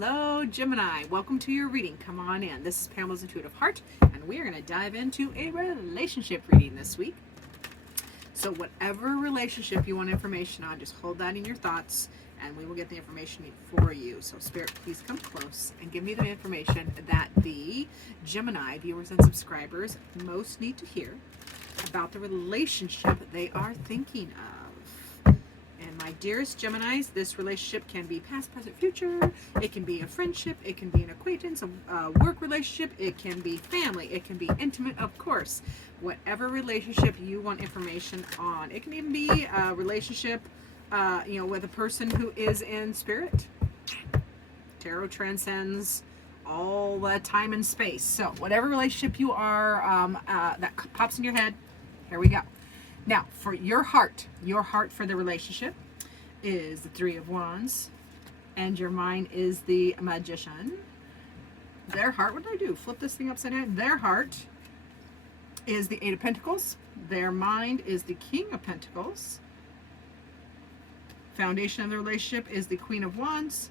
Hello, Gemini. Welcome to your reading. Come on in. This is Pamela's Intuitive Heart, and we are going to dive into a relationship reading this week. So whatever relationship you want information on, just hold that in your thoughts, and we will get the information for you. So Spirit, please come close and give me the information that the Gemini viewers and subscribers most need to hear about the relationship they are thinking of. And my dearest Geminis, this relationship can be past, present, future. It can be a friendship. It can be an acquaintance, a work relationship. It can be family. It can be intimate, of course. Whatever relationship you want information on. It can even be a relationship, with a person who is in spirit. Tarot transcends all the time and space. So whatever relationship you are that pops in your head, here we go. Now, for your heart for the relationship is the Three of Wands, and your mind is the Magician. Their heart, what did I do? Flip this thing upside down. Their heart is the Eight of Pentacles. Their mind is the King of Pentacles. Foundation of the relationship is the Queen of Wands.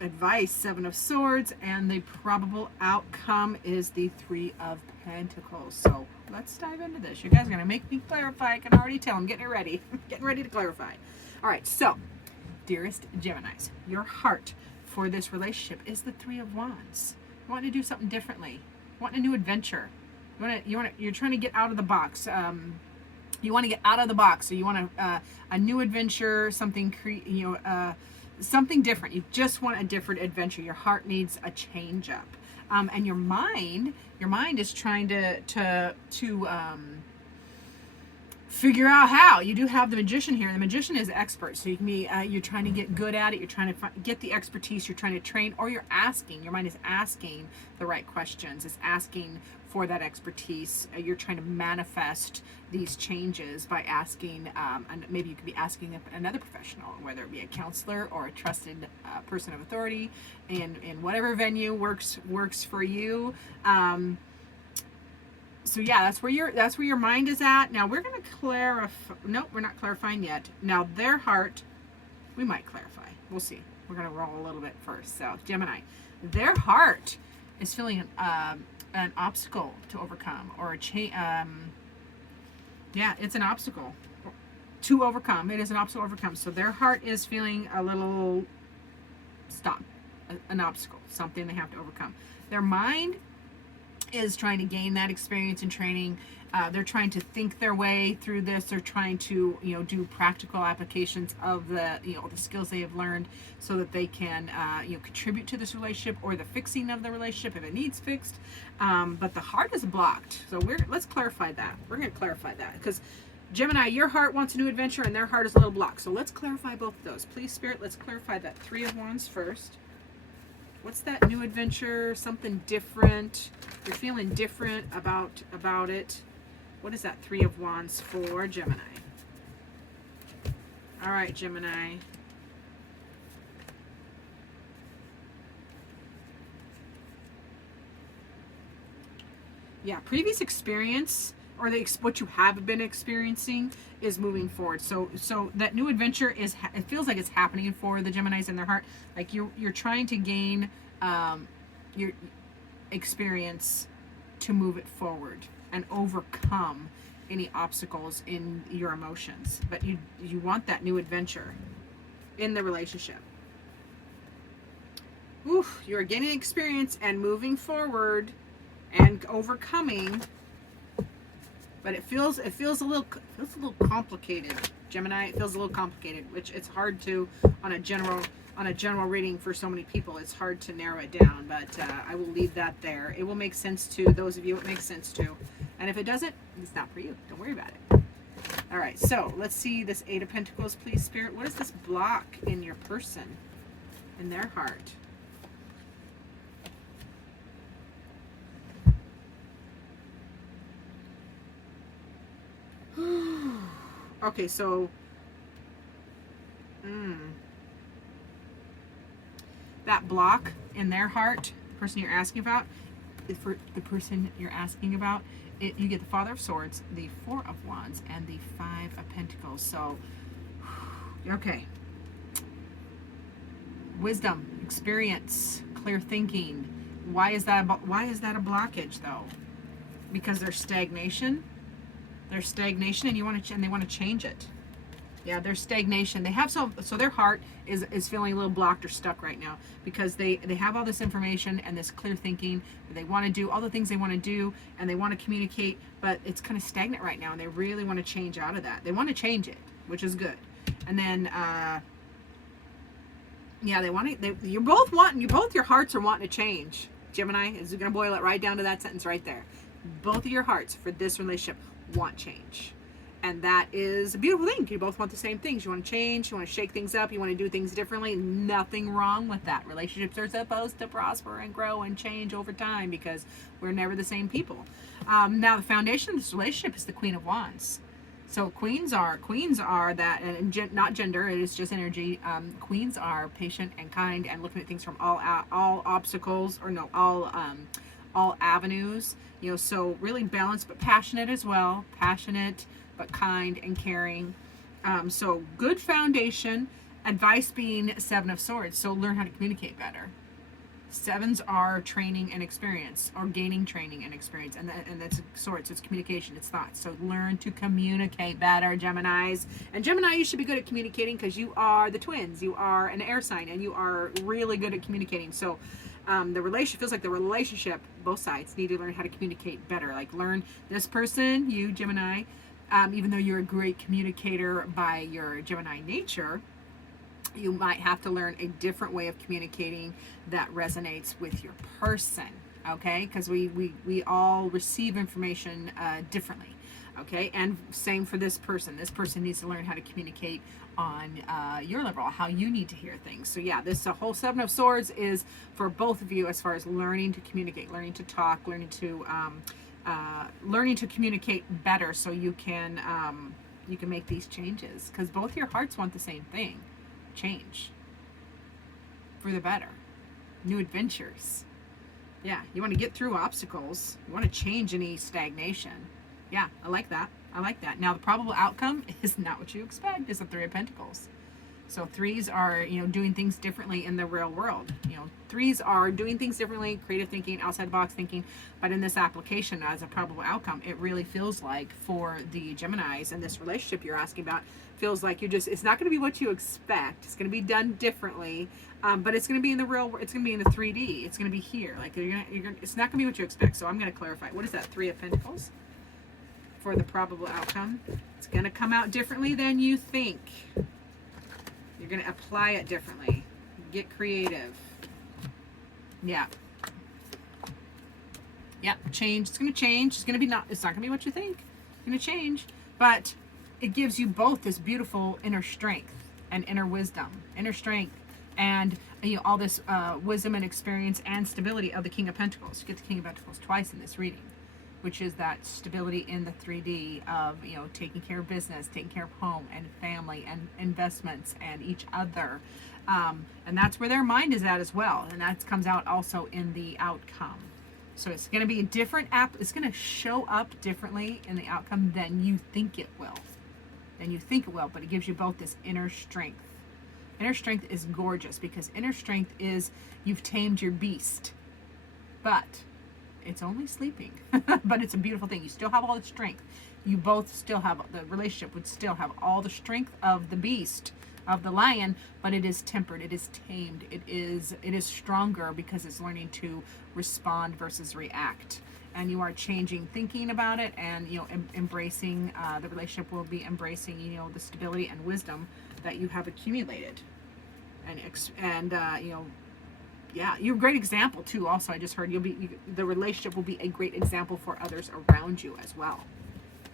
Advice, Seven of Swords, and the probable outcome is the Three of Pentacles. So let's dive into this. You guys are going to make me clarify. I can already tell. I'm getting it ready. Getting ready to clarify. All right, so dearest Geminis, your heart for this relationship is the Three of Wands. You want to do something differently. You want a new adventure. You're trying to get out of the box. You want to get out of the box. So you want a new adventure, something something different. You just want a different adventure. Your heart needs a change up. And your mind is trying to figure out how. You do have the Magician here. The Magician is expert, so you can be you're trying to get good at it. You're trying to get the expertise. You're trying to train, or you're asking. Your mind is asking the right questions. It's asking for that expertise. You're trying to manifest these changes by asking, and maybe you could be asking another professional, whether it be a counselor or a trusted person of authority, in whatever venue works for you. So yeah, that's where your mind is at. Now we're going to clarify. Nope, we're not clarifying yet. Now their heart, we might clarify. We'll see. We're going to roll a little bit first. So Gemini, their heart is feeling an obstacle to overcome, or a it's an obstacle to overcome. It is an obstacle to overcome. So their heart is feeling a little stop, an obstacle, something they have to overcome. Their mind is trying to gain that experience and training. They're trying to think their way through this. They're trying to, do practical applications of the skills they have learned, so that they can, contribute to this relationship or the fixing of the relationship if it needs fixed. But the heart is blocked. So let's clarify that. We're going to clarify that, because Gemini, your heart wants a new adventure and their heart is a little blocked. So let's clarify both of those. Please, Spirit, let's clarify that Three of Wands first. What's that new adventure? Something different. You're feeling different about it. What is that Three of Wands for Gemini? All right, Gemini. Yeah, previous experience, or what you have been experiencing, is moving forward. So that new adventure it feels like it's happening for the Geminis in their heart. Like you're trying to gain your experience to move it forward and overcome any obstacles in your emotions. But you want that new adventure in the relationship. Oof, you're gaining experience and moving forward and overcoming. But it feels a little complicated, Gemini. It feels a little complicated, which it's hard to on a general reading for so many people. It's hard to narrow it down, but I will leave that there. It will make sense to those of you it makes sense to, and if it doesn't, it's not for you. Don't worry about it. All right, so let's see this Eight of Pentacles, please, Spirit. What is this block in your person, in their heart? Okay, so that block in their heart, the person you're asking about, you get the Father of Swords, the Four of Wands, and the Five of Pentacles. So, okay. Wisdom. experience, clear thinking. Why is that a blockage though? Because there's stagnation. There's stagnation, and they want to change it. Yeah, there's stagnation. They have so their heart is feeling a little blocked or stuck right now because they have all this information and this clear thinking. They want to do all the things they want to do, and they want to communicate, but it's kind of stagnant right now, and they really want to change out of that. They want to change it, which is good. And then yeah, you're both your hearts are wanting to change. Gemini is going to boil it right down to that sentence right there. Both of your hearts for this relationship want change. And that is a beautiful thing. You both want the same things. You want to change. You want to shake things up. You want to do things differently. Nothing wrong with that. Relationships are supposed to prosper and grow and change over time because we're never the same people. Now, the foundation of this relationship is the Queen of Wands. So queens are that, and not gender. It is just energy. Queens are patient and kind and looking at things from all obstacles, or no, all avenues. You know, so really balanced but passionate as well. Passionate but kind and caring. So good foundation. Advice being Seven of Swords. So learn how to communicate better. Sevens are training and experience, or gaining training and experience, and that's swords. It's communication, it's thoughts. So learn to communicate better, Geminis. And Gemini, you should be good at communicating because you are the twins. You are an air sign, and you are really good at communicating. So the relationship feels like the relationship. Both sides need to learn how to communicate better. Like learn this person, you Gemini. Even though you're a great communicator by your Gemini nature, you might have to learn a different way of communicating that resonates with your person, okay? Because we all receive information differently, okay? And same for this person. This person needs to learn how to communicate on your level, how you need to hear things. So yeah, this whole Seven of Swords is for both of you as far as learning to communicate, learning to talk, learning to communicate better, so you can make these changes, because both your hearts want the same thing. Change for the better, new adventures. Yeah, you want to get through obstacles, you want to change any stagnation. Yeah, I like that. Now the probable outcome is not what you expect. Is the Three of Pentacles. So threes are, doing things differently in the real world. Threes are doing things differently, creative thinking, outside the box thinking. But in this application, as a probable outcome, it really feels like for the Geminis and this relationship you're asking about, feels like it's not going to be what you expect. It's going to be done differently, but it's going to be in the real. It's going to be in the 3D. It's going to be here. Like it's not going to be what you expect. So I'm going to clarify. What is that? Three of Pentacles for the probable outcome. It's going to come out differently than you think. You're going to apply it differently. Get creative. Yeah. Yeah, change. It's going to change. It's not going to be what you think. It's going to change. But it gives you both this beautiful inner strength and inner wisdom. Inner strength and all this wisdom and experience and stability of the King of Pentacles. You get the King of Pentacles twice in this reading, which is that stability in the 3D of, taking care of business, taking care of home and family and investments and each other. And that's where their mind is at as well. And that comes out also in the outcome. So it's going to be a different it's going to show up differently in the outcome than you think it will. But it gives you both this inner strength. Inner strength is gorgeous because inner strength is you've tamed your beast. But it's only sleeping. But it's a beautiful thing. You still have all the strength. You both still have, the relationship would still have all the strength of the beast, of the lion, but it is tempered, it is tamed, it is stronger because it's learning to respond versus react. And you are changing thinking about it, and embracing the relationship will be embracing the stability and wisdom that you have accumulated. Yeah, you're a great example too. Also, I just heard the relationship will be a great example for others around you as well.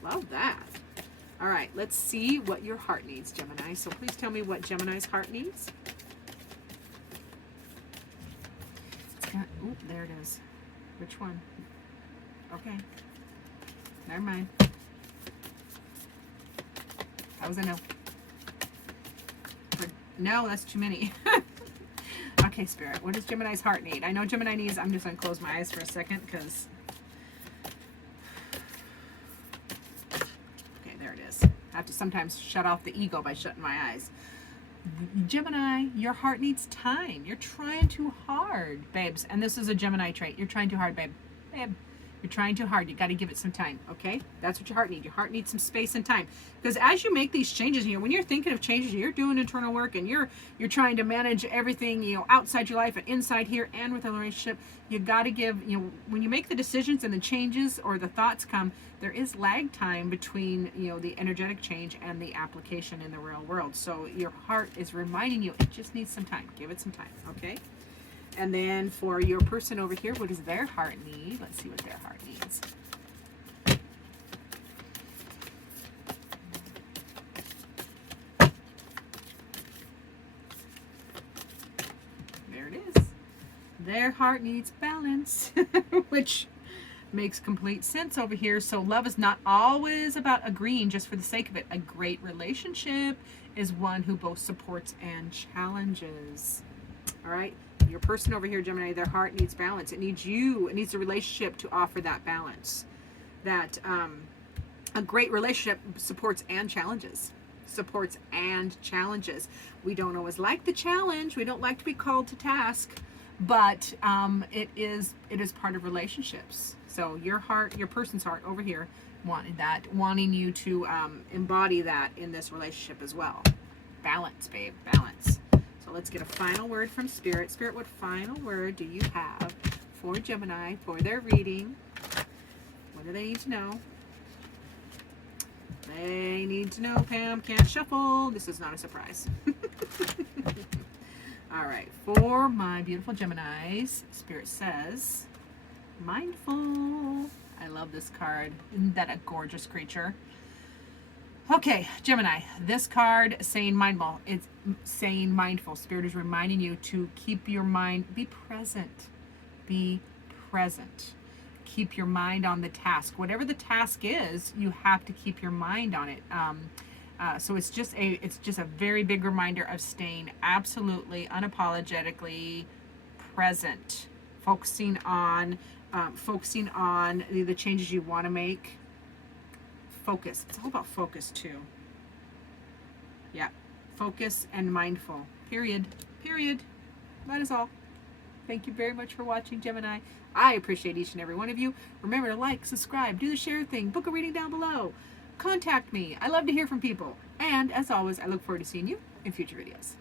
Love that. All right, let's see what your heart needs, Gemini. So please tell me what Gemini's heart needs. Oh, there it is. Which one? Okay. Never mind. That was a no. No, that's too many. Okay, Spirit, what does Gemini's heart need? I know Gemini needs, I'm just going to close my eyes for a second because... Okay, there it is. I have to sometimes shut off the ego by shutting my eyes. Gemini, your heart needs time. You're trying too hard, babes. And this is a Gemini trait. You're trying too hard, babe. Babe, you're trying too hard. You got to give it some time, okay? That's what your heart needs. Your heart needs some space and time. Because as you make these changes, when you're thinking of changes, you're doing internal work and you're trying to manage everything, outside your life and inside here and with a relationship. You got to give, when you make the decisions and the changes or the thoughts come, there is lag time between, the energetic change and the application in the real world. So your heart is reminding you, it just needs some time. Give it some time, okay? And then for your person over here, what does their heart need? Let's see what their heart needs. There it is. Their heart needs balance, which makes complete sense over here. So love is not always about agreeing just for the sake of it. A great relationship is one who both supports and challenges. All right? Your person over here, Gemini, their heart needs balance. It needs you. It needs a relationship to offer that balance. That a great relationship supports and challenges. Supports and challenges. We don't always like the challenge. We don't like to be called to task, but it is part of relationships. So your heart, your person's heart over here, wanting you to embody that in this relationship as well. Balance, babe, balance. So let's get a final word from Spirit. Spirit, what final word do you have for Gemini for their reading? What do they need to know? They need to know, Pam can't shuffle. This is not a surprise. All right, for my beautiful Geminis, Spirit says, mindful. I love this card. Isn't that a gorgeous creature? Okay, Gemini, this card saying mindful. It's saying mindful. Spirit is reminding you to keep your mind, be present. Be present. Keep your mind on the task. Whatever the task is, you have to keep your mind on it. So it's just a very big reminder of staying absolutely unapologetically present, focusing on the changes you want to make. Focus. It's all about focus too. Yeah, focus and mindful. Period. That is all. Thank you very much for watching, Gemini. I appreciate each and every one of you. Remember to like, subscribe, do the share thing, book a reading down below. Contact me. I love to hear from people. And as always, I look forward to seeing you in future videos.